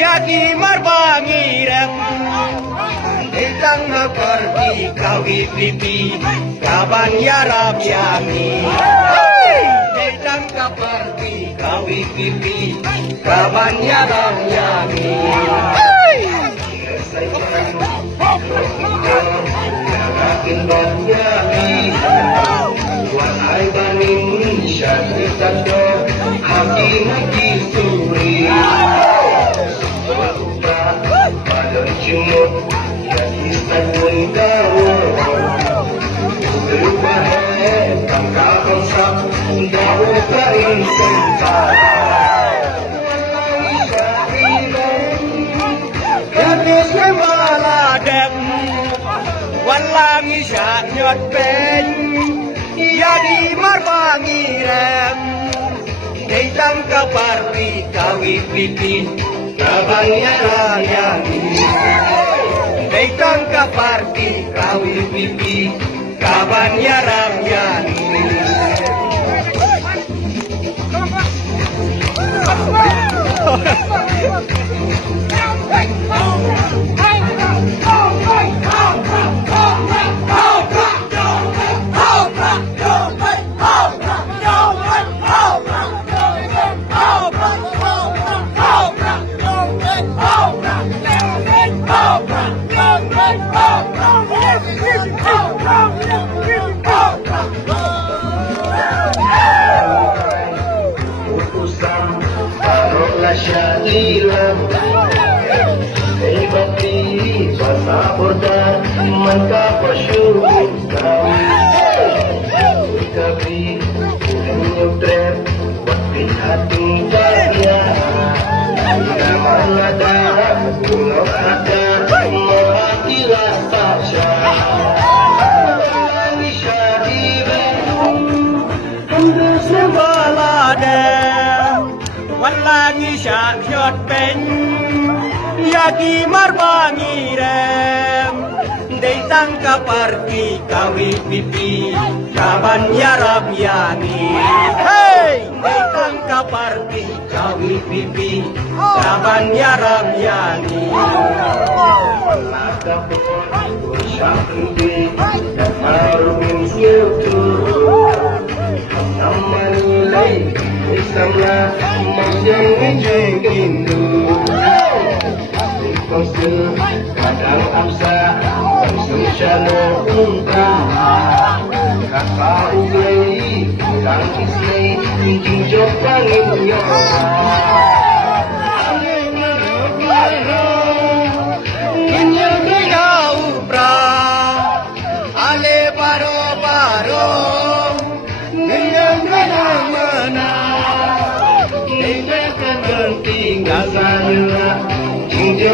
Yaki marbangi rem, ditang pergi kawi pipi, kaban yarab yami. Ditang pergi kawi pipi, kaban yarab yami. Wahai bani syahid tado, haki suri. Jumut jadi setahun kau berubah tangkap konsep daun kain sentak gadis kemaladem walangi syanyot pen jadi marbangi rem ditang kaparti kawit pipi kabanya rayani Deitang kaparti kawi pipi kabanya rayani Syadilan Heibati Basa Bordan Manta Pasyurun Kami Kabi Menyutrep Batin hati Kaya Naman ada Pulau ada Mewakila Tasya Walangi syaksyot pen Yaki marbangi rem Deitang kaparti kawi pipi Kaban yarab yani Hey! Deitang kaparti kawi pipi Kaban yarab yani Nakapun syakri Daparumin siutu Namanilai Islamlah yang menjengin dulu Dikonsel kadang amsa Langsung syalo untah Kata ulai Kang islai Injing jok pangin nyoba Inyel kaya upra Ale baro-baro Dengan mana-mana tinggal sana, cinta